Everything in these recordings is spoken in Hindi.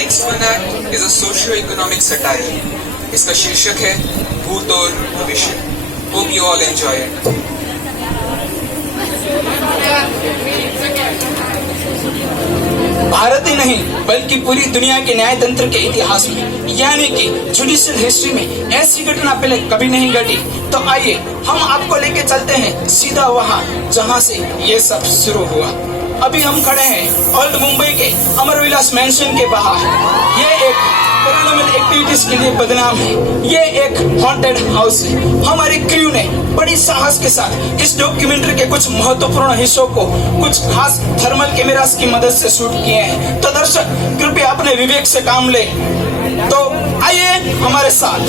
Next one act is a socio economic satire. इसका शीर्षक है भूत और भविष्य। Hope you all enjoy it. Bharat ही नहीं बल्कि पूरी दुनिया के न्याय तंत्र के इतिहास में यानी कि जुडिशियल हिस्ट्री में ऐसी घटना पहले कभी नहीं घटी। तो आइए हम आपको लेके चलते हैं सीधा वहाँ जहाँ से ये सब शुरू हुआ। अभी हम खड़े हैं ओल्ड मुंबई के अमरविलास मैंशन के बाहर। ये एक पैरानॉर्मल एक्टिविटीज के लिए बदनाम है। ये एक हॉन्टेड हाउस है। हमारी क्रू ने बड़ी साहस के साथ इस डॉक्यूमेंट्री के कुछ महत्वपूर्ण हिस्सों को कुछ खास थर्मल कैमरास की मदद से शूट किए हैं। तो दर्शक कृपया अपने विवेक से काम ले। तो आइए हमारे साथ।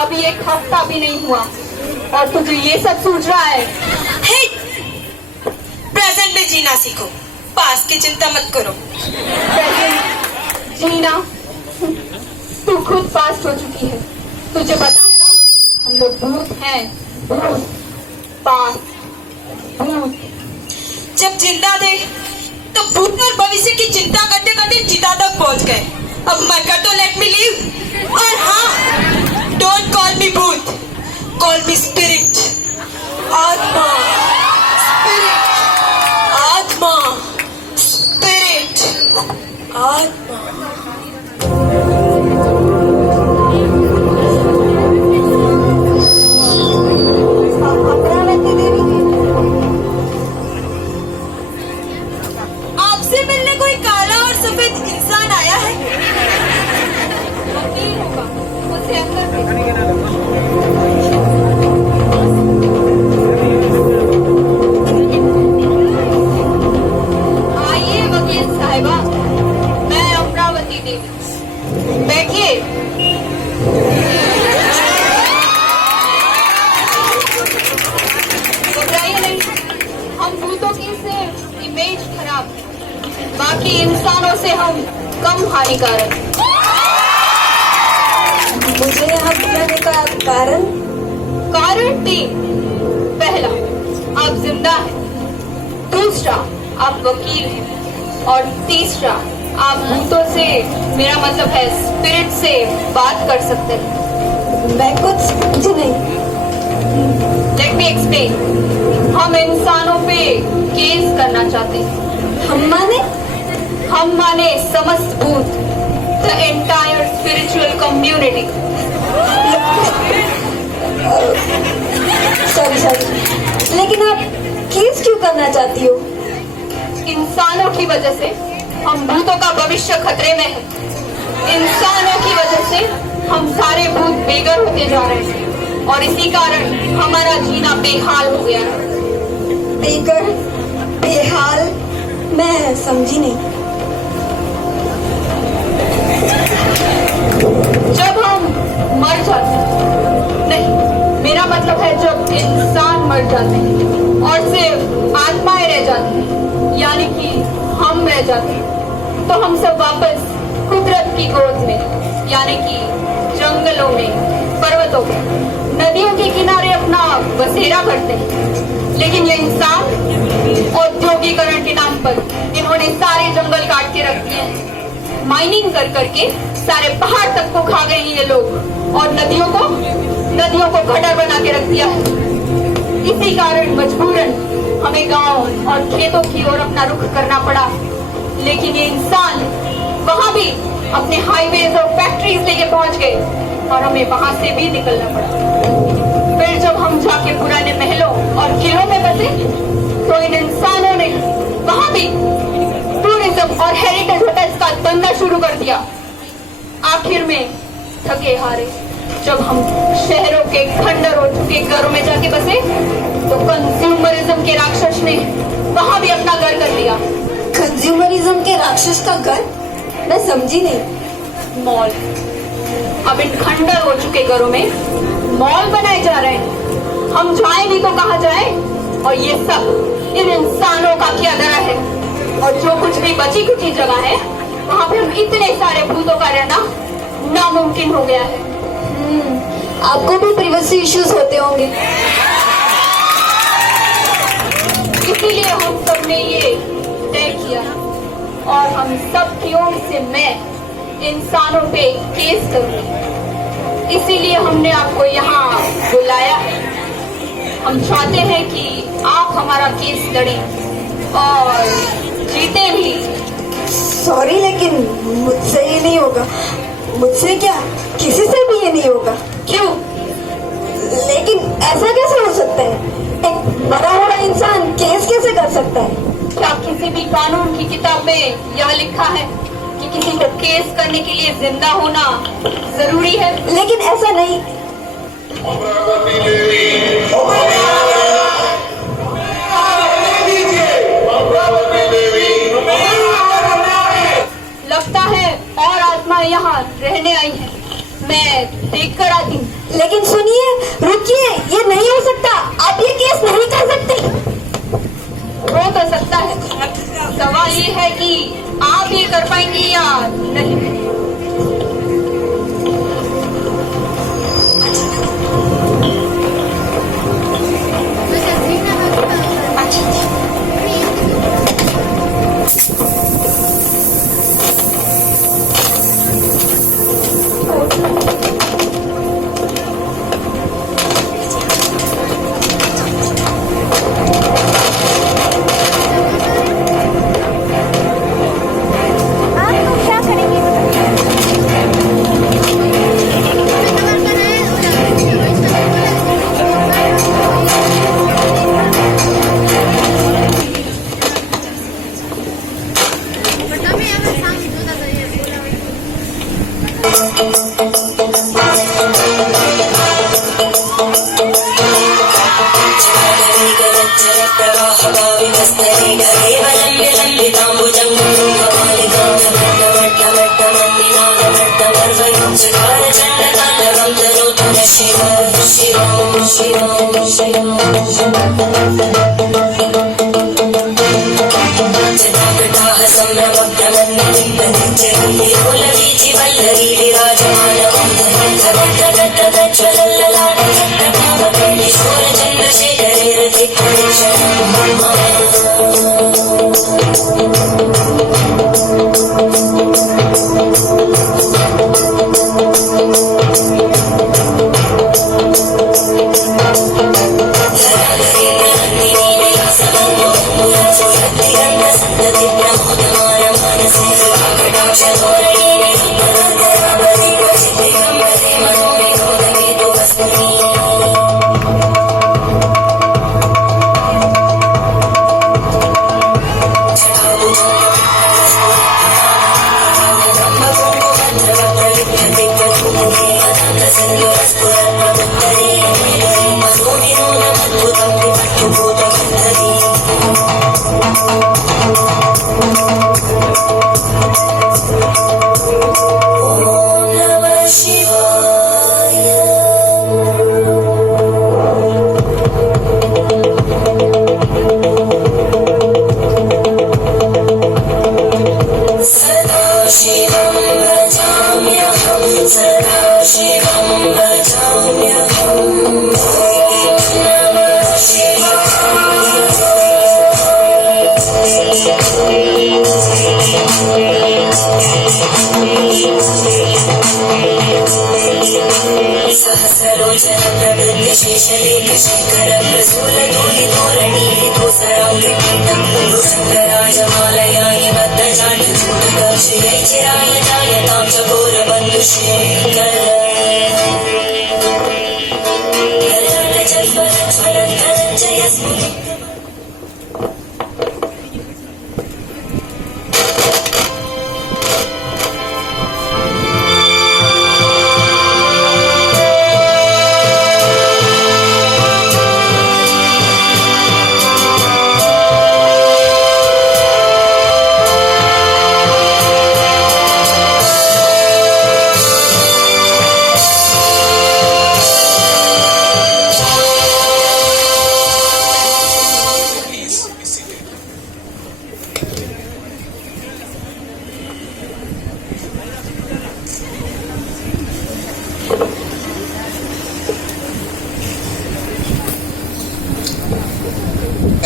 अभी एक हफ्ता भी नहीं हुआ और तुझे ये सब सूझ रहा है। हे, प्रेजेंट में जीना सीखो, पास्ट की चिंता मत करो। प्रेजेंट जीना, तू खुद पास्ट हो चुकी है। तुझे पता है ना, हम लोग भूत हैं। भूत, पास्ट, भूत। जब जिंदा थे तो भूत और भविष्य की चिंता करते करते चिता तक पहुंच गए। अब मरकर तो लेट मी लीव। और हाँ, डोंट कॉल मी भूत, कॉल मी स्पिरिट। आत्मा, स्पिरिट, आत्मा, स्पिरिट, आत्मा। आपसे मिलने कोई काला और सफेद इंसान आया है? वकील होगा, उसे अंदर भेज। आइए वकील साहिबा, मैं अमरावती देवी। बैठिए। घबराइए नहीं, हम भूतों की सिर्फ इमेज खराब है, बाकी इंसानों से हम कम हानिकारक हैं। मुझे यहाँ बुलाने का कारण? कारण 3। पहला, आप जिंदा हैं। दूसरा, आप वकील हैं। और तीसरा, आप भूतों से, मेरा मतलब है स्पिरिट से बात कर सकते हैं। मैं कुछ समझी नहीं। Let me explain. हम इंसानों पे केस करना चाहते हैं। हम माने समस्त भूत, the entire spiritual community. Sorry, लेकिन आप केस क्यों करना चाहती हो? इंसानों की वजह से हम भूतों का भविष्य खतरे में है। इंसानों की वजह से हम सारे भूत बेघर होते जा रहे हैं और इसी कारण हमारा जीना बेहाल हो गया है। बेघर, बेहाल, मैं समझी नहीं। जब हम मर जाते हैं, नहीं, मेरा मतलब है जब इंसान मर जाते हैं और सिर्फ आत्माएं रह जाती हैं, यानी कि हम रह जाते हैं, तो हम सब वापस कुदरत की गोद में यानी कि जंगलों में, पर्वतों में, नदियों के किनारे अपना बसेरा करते हैं। लेकिन ये इंसान औद्योगिकरण के नाम पर इन्होंने सारे जंगल काट के रख दिए हैं। माइनिंग कर करके सारे पहाड़ तक को खा गए हैं ये लोग, और नदियों को गटर बना के रख दिया है। इसी कारण मजबूरन हमें गांव और खेतों की ओर अपना रुख करना पड़ा। लेकिन ये इंसान वहां भी अपने हाईवेज और फैक्ट्रीज लेके पहुंच गए और हमें वहां से भी निकलना पड़ा। फिर जब हम जाके पुराने महलों और किलों में बसे तो इन इंसानों ने वहां भी टूरिज्म और हेरिटेज होटल्स का धंधा शुरू कर दिया। आखिर में थके हारे जब हम शहरों के खंडर हो चुके घरों में जाके बसे तो कंज्यूमरिज्म के राक्षस ने वहां भी अपना घर कर लिया। कंज्यूमरिज्म के राक्षस का घर? मैं समझी नहीं। मॉल। अब इन खंडर हो चुके घरों में मॉल बनाए जा रहे हैं। हम जाएं भी तो कहाँ जाएं? और ये सब इन इंसानों का क्या डर है। और जो कुछ भी बची कुची जगह है वहाँ पे हम इतने सारे भूतों का रहना नामुमकिन हो गया है। आपको भी प्राइवेसी इश्यूज होते होंगे। इसीलिए हम सब ने ये तय किया और हम सब की ओर से मैं इंसानों पे केस करूंगी। इसीलिए हमने आपको यहाँ बुलाया है। हम चाहते हैं कि आप हमारा केस लड़ें और जीते भी। सॉरी, लेकिन मुझसे ये नहीं होगा। मुझसे क्या, किसी से भी ये नहीं होगा। क्यों? लेकिन ऐसा कैसे हो सकता है? एक मरा हुआ इंसान केस कैसे कर सकता है? क्या किसी भी कानून की किताब में यह लिखा है कि किसी को केस करने के लिए जिंदा होना जरूरी है? लेकिन ऐसा नहीं। लगता है और आत्माएं यहाँ रहने आई हैं। मैं देख कर आती हूँ। लेकिन सुनिए, रुकिए, ये नहीं हो सकता। आप ये केस नहीं कर सकते। हो तो सकता है, सवाल ये है कि आप ये कर पाएंगे या नहीं। शिवं भजाम्यहम् शिवं सदा शिवं भजाम्यहम् नमः सहस्रोजन प्रवृत्ति शेषलेख शेखर प्रसूल धूलि धोरणि धूसरावृतं सुन्दराय मालयाय बद्धजाट चूडकक्षयै चिराय जायतां च घोरबन्धु शेखर धनञ्जय स्मृति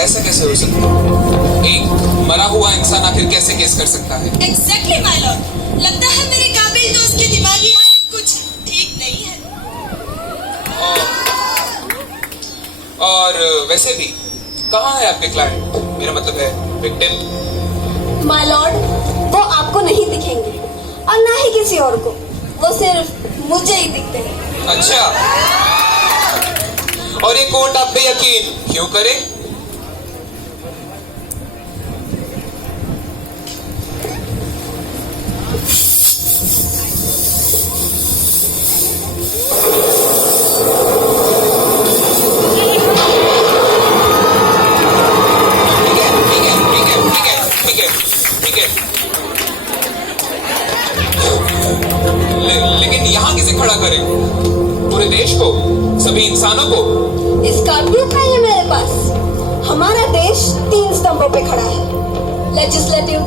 ऐसा कैसे हो सकता है? एक मरा हुआ इंसान आखिर कैसे केस कर सकता है? एग्जैक्टली माय लॉर्ड, लगता है मेरे काबिल दोस्त की दिमागी हालत कुछ ठीक नहीं है। और वैसे भी कहाँ है आपके क्लाइंट? मेरा मतलब है विक्टिम। माय लॉर्ड, वो आपको नहीं दिखेंगे और ना ही किसी और को, वो सिर्फ मुझे ही दिखते हैं। अच्छा, और ये कोर्ट आप पे यकीन क्यों करे? लेकिन यहाँ किसे खड़ा करें? पूरे देश को, सभी इंसानों को? इसका प्रूफ नहीं है मेरे पास। हमारा देश 3 स्तंभों पे खड़ा है, लेजिस्लेटिव,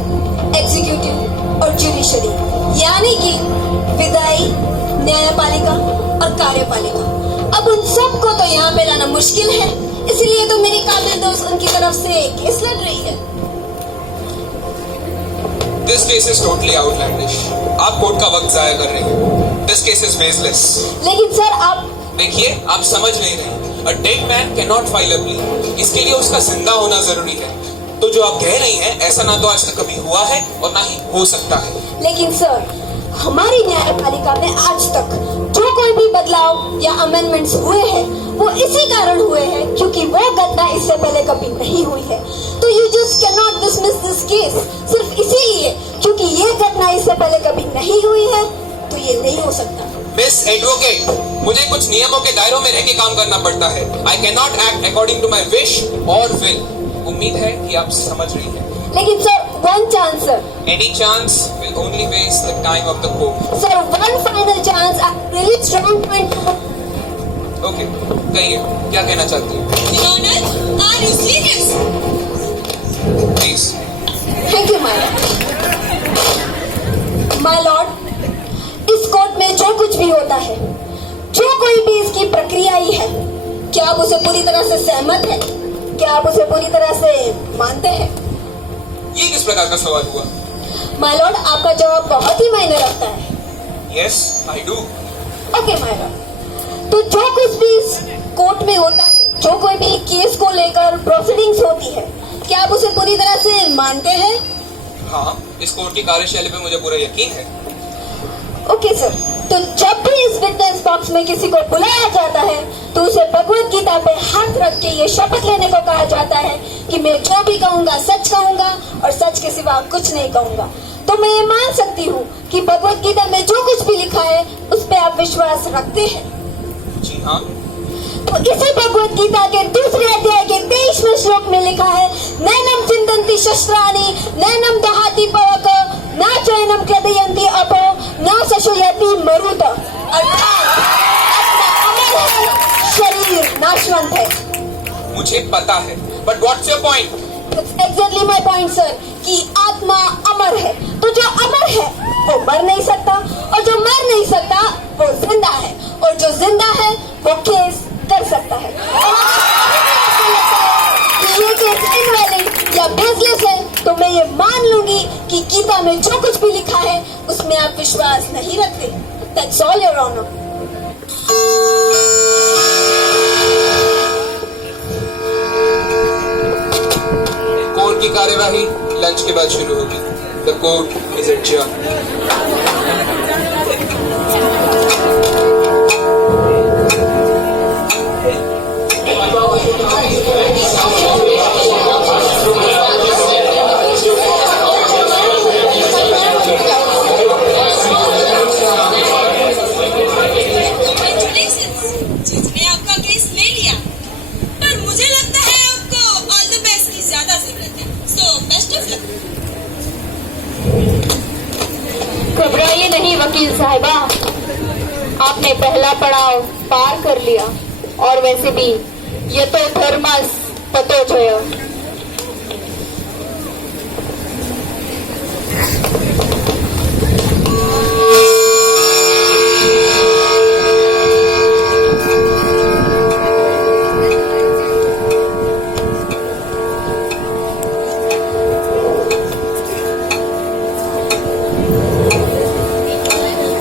एग्जीक्यूटिव और जुडिशरी, यानी कि विधायी, न्यायपालिका और कार्यपालिका। अब उन सबको तो यहाँ पे लाना मुश्किल है, इसलिए तो मेरी काबिल दोस्त उनकी तरफ से केस लड़ रही है। This case is totally outlandish. आप कोर्ट का वक्त जाया कर रहे हैं। This case is baseless. लेकिन सर आप देखिए, आप समझ नहीं रहे। A dead man cannot file a plea. इसके लिए उसका जिंदा होना जरूरी है। तो जो आप कह रही हैं, ऐसा ना तो आज तक कभी हुआ है और ना ही हो सकता है। लेकिन सर, हमारी न्यायपालिका में आज तक जो कोई भी बदलाव या अमेंडमेंट्स हुए हैं, वो इसी कारण हुए हैं क्योंकि वो घटना इससे पहले कभी नहीं हुई है। तो you just can not dismiss this case सिर्फ इसीलिए क्योंकि ये घटना इससे पहले कभी नहीं हुई है, तो ये नहीं हो सकता। मिस एडवोकेट, मुझे कुछ नियमों के दायरों में रह के काम करना पड़ता है। I can not act according to my wish और विल। उम्मीद है कि आप समझ रही हैं। लेकिन sir, one chance sir. Any chance will only waste the time of the court. Sir, one final chance. Really strong point. Okay, कहिए क्या कहना चाहती हैं? Your Honor, are you serious? Please. Thank you my Lord. इस कोर्ट में जो कुछ भी होता है, जो कोई भी इसकी प्रक्रिया ही है, क्या आप उसे पूरी तरह से सहमत हैं? क्या आप उसे पूरी तरह से मानते हैं? ये किस प्रकार का सवाल हुआ? माय लॉर्ड, आपका जवाब बहुत ही मायने रखता है। Yes, I do. Okay my Lord, तो जो कुछ भी इस कोर्ट में होता है, जो कोई भी केस को लेकर प्रोसीडिंग्स होती है, क्या आप उसे पूरी तरह से मानते हैं? हाँ, इस कोर्ट की कार्यशैली पे मुझे पूरा यकीन है। ओके सर, तो जब भी इस विटनेस बॉक्स में किसी को बुलाया जाता है, तो उसे भगवत गीता पे हाथ रख के ये शपथ लेने को कहा जाता है कि मैं जो भी कहूँगा सच कहूँगा और सच के सिवा कुछ नहीं कहूँगा। तो मैं ये मान सकती हूँ कि भगवत गीता में जो कुछ भी लिखा है उस पे आप विश्वास रखते हैं। जी हाँ। तो इसी भगवत गीता के दूसरे अध्याय के 23वें श्लोक में लिखा है, नैनम चिंतन्ति शस्त्राणि नैनम दहाति पवक न चैनम क्लेदयन्ति अपो न सशुयति मरुत। अर्थात आत्मा अमर है, शरीर नाशवंत है। मुझे पता है, but what's your point? Exactly my point sir, कि आत्मा अमर है, तो जो अमर है वो मर नहीं सकता और जो मर नहीं सकता में आप विश्वास नहीं रखते। That's all, Your Honor. Court की कार्यवाही लंच के बाद शुरू होगी। The court is adjourned. जिसने आपका केस ले लिया, पर मुझे लगता है आपको ऑल द बेस्ट की ज्यादा जरूरत है। So best of luck. घबराइए नहीं वकील साहिबा, आपने पहला पड़ाव पार कर लिया और वैसे भी ये तो धर्मस पतो जय।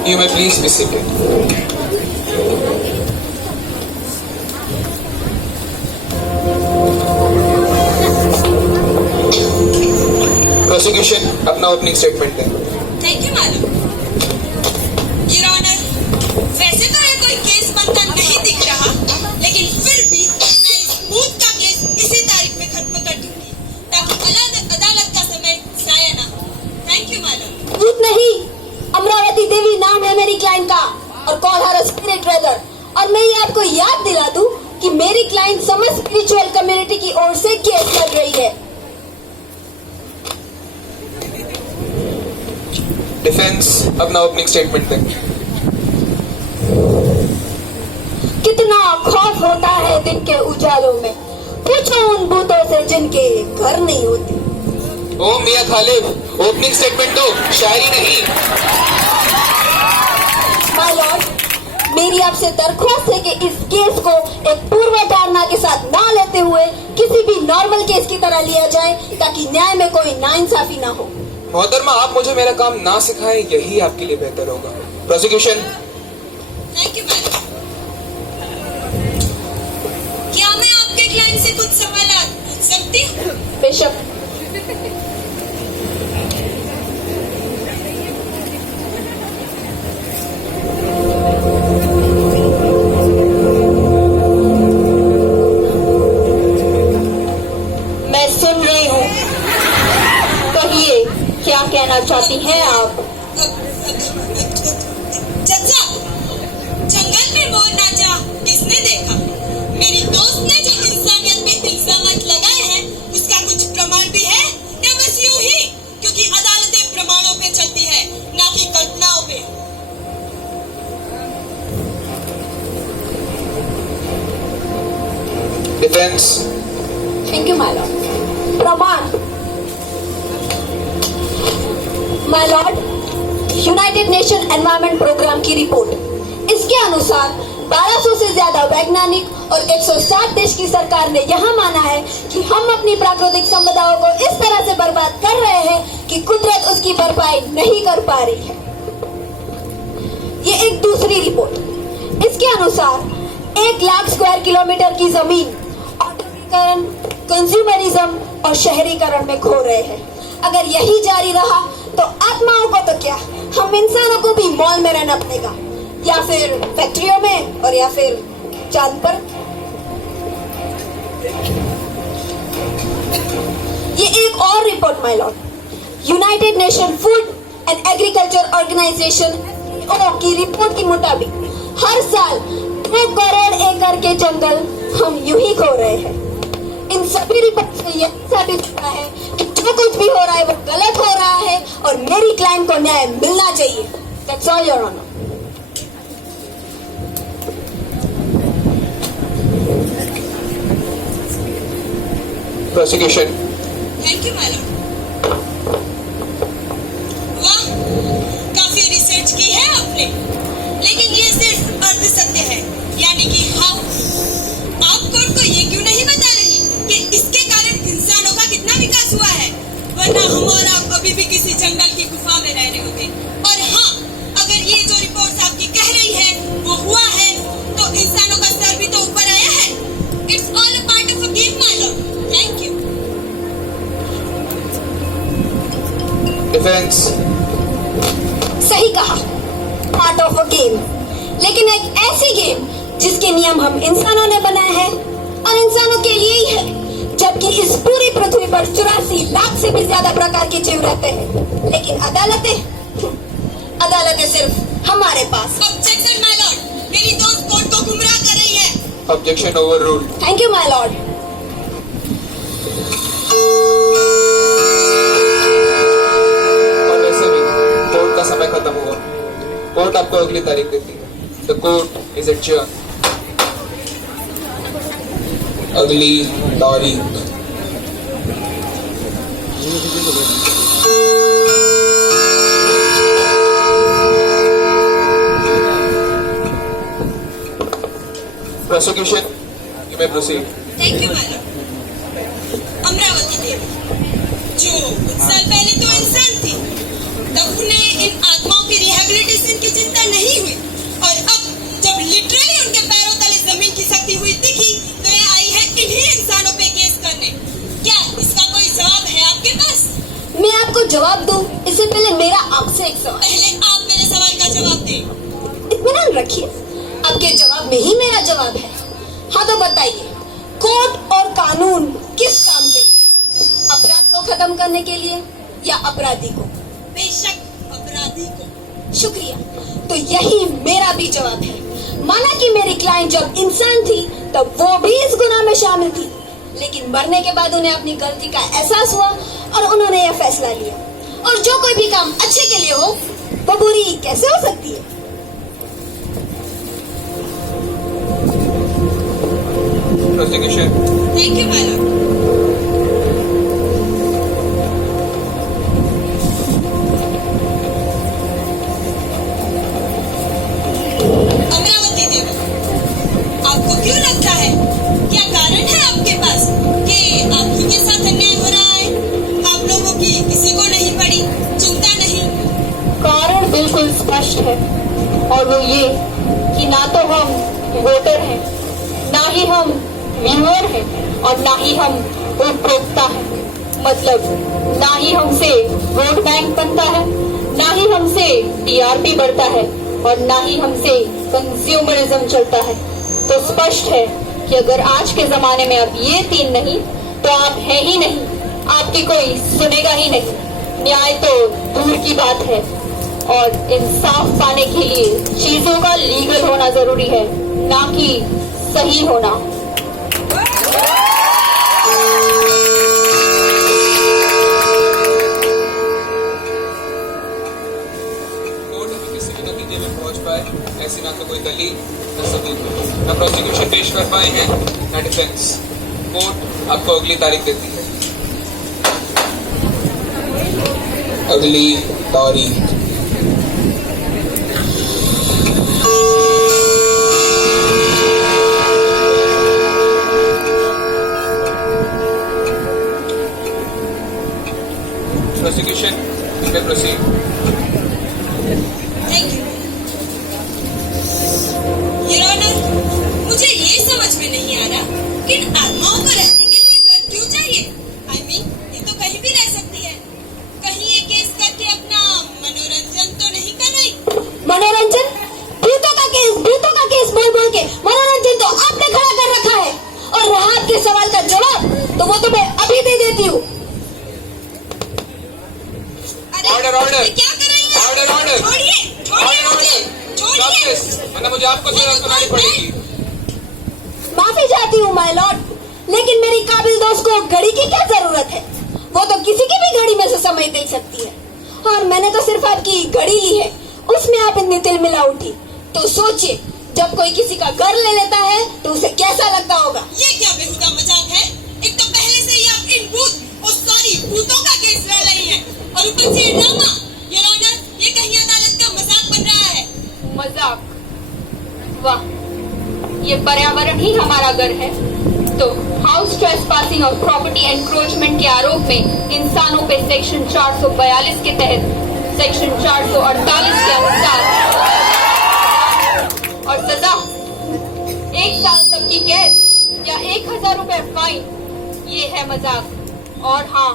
You may please be seated. Prosecution अपना ओपनिंग स्टेटमेंट दें। Thank you madam. Your honour, वैसे तो ये कोई केस बनता नहीं दिख रहा, लेकिन फिर भी मैं इस भूत का केस इसी तारीख में खत्म कर दूंगी ताकि अदालत का समय जाया ना हो। Thank you madam. भूत नहीं, अमरावती देवी नाम है मेरी क्लाइंट का, और कॉल हर स्पिरिट ब्रदर। और मैं ये आपको याद दिला दूं कि मेरी क्लाइंट समस्त स्पिरिचुअल कम्युनिटी की ओर से केस लड़ रही है। डिफेंस अपना ओपनिंग स्टेटमेंट दें। कितना खौफ होता है दिन के उजालों में, पूछो उन भूतों से जिनके घर नहीं होते। ओ मियां खालिद, ओपनिंग स्टेटमेंट दो, शायरी नहीं। माय लॉर्ड, मेरी आपसे दरख्वास्त है कि इस केस को एक पूर्वधारणा के साथ ना लेते हुए किसी भी नॉर्मल केस की तरह लिया जाए ताकि न्याय में कोई नाइंसाफी ना हो। मोहतरमा, आप मुझे मेरा काम ना सिखाएं, यही आपके लिए बेहतर होगा। प्रोसिक्यूशन। Thank you madam. क्या मैं आपके क्लाइंट से कुछ सवाल पूछ सकती हूँ? बेशक। मैं सुन रही हूँ, कहिए क्या कहना चाहती हैं आप? चाचा, जंगल में मोर नाचा किसने देखा? मेरी दोस्त ने जो इंसानियत पे इल्जामात लगाए हैं, उसका कुछ प्रमाण भी है या बस यूं ही? क्योंकि अदालतें प्रमाणों पे चलती है, ना कि घटनाओं पे। Defence. Thank you my lord. प्रमाण। My lord, United Nation Environment Programme की रिपोर्ट, इसके अनुसार 1200 से ज्यादा वैज्ञानिक और 160 देश की सरकार ने यह माना है कि हम अपनी प्राकृतिक संपदाओं को इस तरह से बर्बाद कर रहे हैं कि कुदरत उसकी भरपाई नहीं कर पा रही है। ये एक दूसरी रिपोर्ट, इसके अनुसार 1 लाख स्क्वायर किलोमीटर की जमीन औद्योगिकरण, कंज्यूमरिज्म और शहरीकरण में खो रहे हैं। अगर यही जारी रहा तो आत्माओं को तो क्या, हम इंसानों को भी मॉल में रहना पड़ेगा, या फिर फैक्ट्रियों में, और या फिर चांद पर। ये एक और report my lord, United Nation food and agriculture organisation की रिपोर्ट के मुताबिक हर साल 2 करोड़ एकड़ के जंगल हम यूं ही खो रहे हैं। इन सभी रिपोर्ट से यह साबित होता है कि जो कुछ भी हो रहा है वो गलत हो रहा है और मेरी क्लाइंट को न्याय मिलना चाहिए। That's all, Your Honor. Prosecution. Thank you madam. वाह, काफी रिसर्च की है आपने, लेकिन ये सिर्फ अर्ध सत्य है, यानी कि हाउ। आप कोर्ट को ये क्यों नहीं बता रही कि इसके कारण इंसानों का कितना विकास हुआ है, वरना हम और आप अभी भी किसी जंगल की गुफा में रह रहे होते। और हाँ, कहा, पार्ट ऑफ अ गेम, लेकिन एक ऐसी गेम जिसके नियम हम इंसानों ने बनाए हैं और इंसानों के लिए ही है, जबकि इस पूरी पृथ्वी पर 84 लाख से भी ज्यादा प्रकार के जीव रहते हैं, लेकिन अदालतें सिर्फ हमारे पास। ऑब्जेक्शन माय लॉर्ड, मेरी दोस्त कोर्ट को गुमराह कर रही है। Objection overruled. Thank you my Lord. और वैसे भी कोर्ट का समय खत्म हुआ। कोर्ट आपको अगली तारीख देती है। The court is adjourn. अगली तारीख। Prosecution, you may proceed. Thank you my lord. Amravati Devi, जो कुछ साल पहले तो इंसान थी, तब उन्हें इन आत्माओं की रिहेबिलिटेशन की चिंता नहीं हुई, और अब जब लिटरली उनके पैरों तले जमीन खिसकती हुई दिखी, तो ये आई है इन्हीं इंसानों पे केस करने। क्या इसका कोई जवाब है आपके पास? मैं आपको जवाब दूं इससे पहले मेरा आपसे एक सवाल। पहले आप मेरे सवाल का जवाब दें। इत्मीनान रखिए, आपके जवाब में ही मेरा जवाब है। हाँ तो बताइए, कोर्ट और कानून किस काम के लिए? अपराध को खत्म करने के लिए या अपराधी को? बेशक अपराधी को। शुक्रिया। तो यही मेरा भी जवाब है। माना कि मेरी क्लाइंट जब इंसान थी तब वो भी इस गुनाह में शामिल थी, लेकिन मरने के बाद उन्हें अपनी गलती का एहसास हुआ और उन्होंने यह फैसला लिया। और जो कोई भी काम अच्छे के लिए हो वो बुरी कैसे हो सकती है? Prosecution. Thank you my lord. Amravati Devi, आपको क्यों लगता है, क्या कारण है आपके पास कि आप ही के साथ अन्याय हो रहा है? आप लोगों की किसी को नहीं पड़ी, चिंता नहीं? कारण बिल्कुल स्पष्ट है, और वो ये कि ना तो हम वोटर हैं, ना ही हम व्यूअर हैं, और ना ही हम उपभोक्ता हैं। मतलब ना ही हमसे वोट बैंक बनता है, ना ही हमसे टीआरपी बढ़ता है, और ना ही हमसे कंज्यूमरिज्म चलता है। तो स्पष्ट है कि अगर आज के जमाने में अब ये तीन नहीं तो आप है ही नहीं, आपकी कोई सुनेगा ही नहीं। न्याय तो दूर की बात है, और इंसाफ पाने के लिए चीजों का लीगल होना जरूरी है, ना कि सही होना। कोर्ट अभी किसी भी नतीजे में पहुंच पाए, ऐसी ना तो कोई दलील, न सबूत, न प्रोसिक्यूशन पेश कर पाए हैं, न डिफेंस। कोर्ट आपको अगली तारीख देती है। अगली तारीख। Prosecution, you may proceed. Thank you your honour. मुझे ये समझ में नहीं आ रहा कि इन आत्माओं को रहने के लिए घर क्यों चाहिए? I mean, ये तो कहीं भी रह सकती है। कहीं ये केस करके अपना मनोरंजन तो नहीं कर रही? मनोरंजन? भूतों का केस बोल बोल के मनोरंजन तो आपने खड़ा कर रखा है। और रहा आपके सवाल का जवाब, तो वो तो मैं अभी दे देती हूँ। Order, order. ये क्या कर रही है? Order, order. छोड़िए मुझे, छोड़िए। वरना मुझे आपको सजा सुनानी पड़ेगी। माफी चाहती हूँ माय लॉर्ड, लेकिन मेरी काबिल दोस्त को घड़ी की क्या जरूरत है? वो तो किसी की भी घड़ी में से समय देख सकती है, और मैंने तो सिर्फ आपकी घड़ी ली है, उसमें आप इतनी तिलमिला उठी। तो सोचिए, जब कोई किसी का घर ले लेता है तो उसे कैसा लगता होगा? ये क्या बेहुदा मजाक है? एक तो पहले से ही आप इन भूतों का केस लड़ रही हैं, और ऊपर से ये ड्रामा। योर ऑनर, ये कहीं अदालत का मजाक बन रहा है। मजाक? वाह, ये पर्यावरण ही हमारा घर है। तो हाउस ट्रेसपासिंग और प्रॉपर्टी एनक्रोचमेंट के आरोप में इंसानों पे सेक्शन 442 के तहत सेक्शन 448 के अनुसार और सजा 1 साल तक की कैद या 1000 रुपए फाइन। ये है मजाक। और हाँ,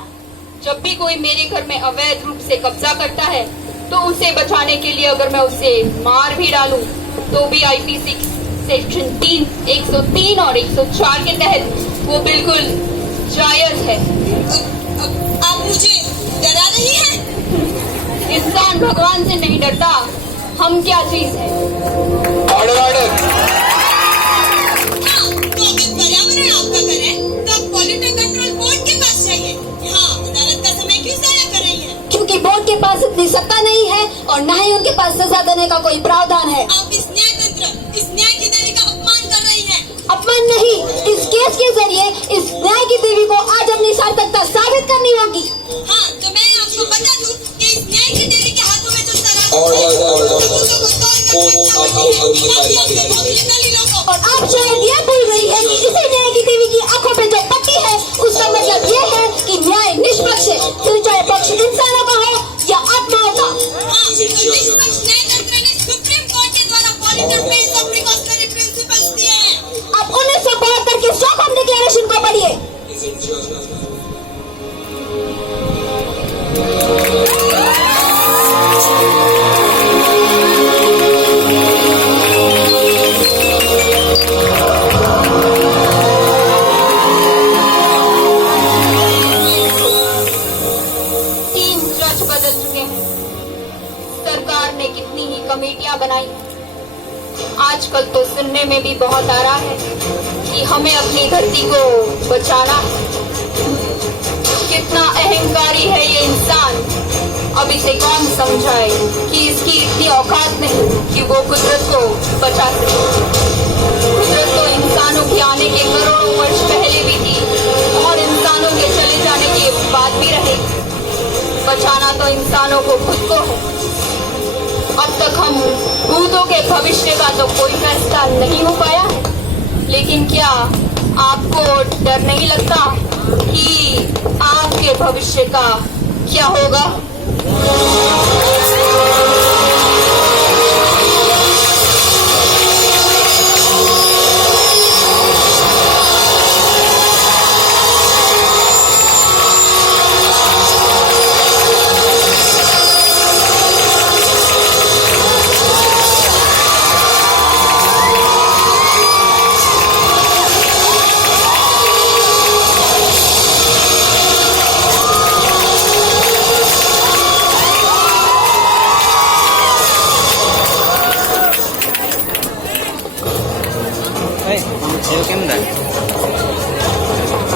जब भी कोई मेरे घर में अवैध रूप से कब्जा करता है तो उसे बचाने के लिए अगर मैं उसे मार भी डालूं तो भी आईपीसी सेक्शन 103 और 104 के तहत वो बिल्कुल जायज है। आप मुझे डरा रही हैं? इंसान भगवान से नहीं डरता, हम क्या चीज है। Order order. हाँ, तो अगर पर्यावरण आपका घर है तो आप पॉल्यूशन कंट्रोल बोर्ड के पास जाइए। यहाँ अदालत का समय क्यों जाया कर रही है? क्योंकि बोर्ड के पास इतनी सत्ता नहीं है और न ही उनके पास सजा देने का कोई प्रावधान है। आप इस न्याय तंत्र, इस न्याय की देवी का अपमान कर रही हैं। अपमान नहीं, इस केस के जरिए इस न्याय की देवी को आज अपनी सार्थकता साबित करनी होगी। हाँ, तो मैं आपको बता दूं कि इस न्याय की देवी के हाथों में जो और आप शायद यह भूल रही है कि इसी न्याय की देवी की आंखों पे जो पट्टी है उसका मतलब ये है कि न्याय निष्पक्ष है, फिर चाहे पक्ष इंसानों का हो या आत्माओं का। हाँ, तो निष्पक्ष न्याय तंत्र ने सुप्रीम कोर्ट के द्वारा पॉल्यूशन बेस्ड और प्रिकॉशनरी प्रिंसिपल्स दिए हैं। आप 1972 के स्टॉकहोम डिक्लेरेशन को पढ़िए। बदल चुके हैं, सरकार ने कितनी ही कमेटियां बनाई। आजकल तो सुनने में भी बहुत आ रहा है कि हमें अपनी धरती को बचाना है। कितना अहंकारी है ये इंसान, अब इसे कौन समझाए कि इसकी इतनी औकात नहीं कि वो कुदरत को बचा सके। कुदरत तो इंसानों के आने के करोड़ों वर्ष पहले भी थी और इंसानों के चले जाने के बाद भी रहेगी। बचाना तो इंसानों को खुद को है। अब तक हम भूतों के भविष्य का तो कोई फैसला नहीं हो पाया है, लेकिन क्या आपको डर नहीं लगता कि आपके भविष्य का क्या होगा? Hey, vamos a ver qué onda.